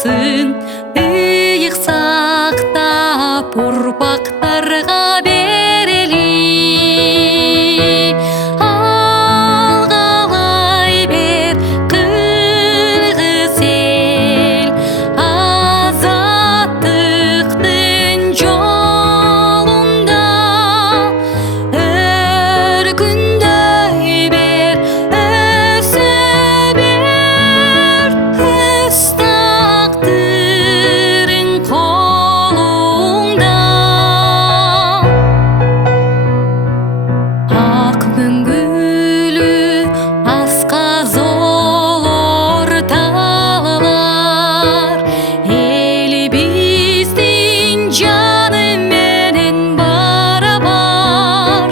асын ыйык сактап урпактарга берели. Алгалай бер кыргыз эл азаттыктын жолунда, өркүндөй бер өсө бер өз тагдырың колуңда. Ак мөңгүлүү асказолор таалар элибиздин жаны менен барабар.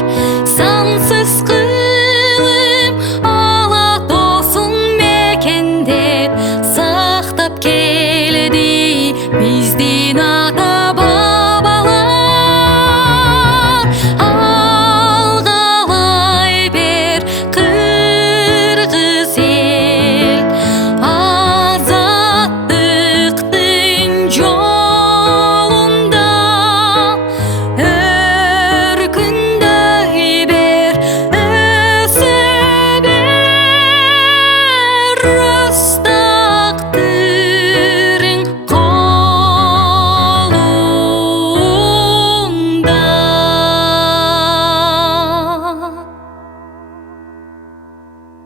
Сансыз кылым ала тосун мекендеп сактап келди бизди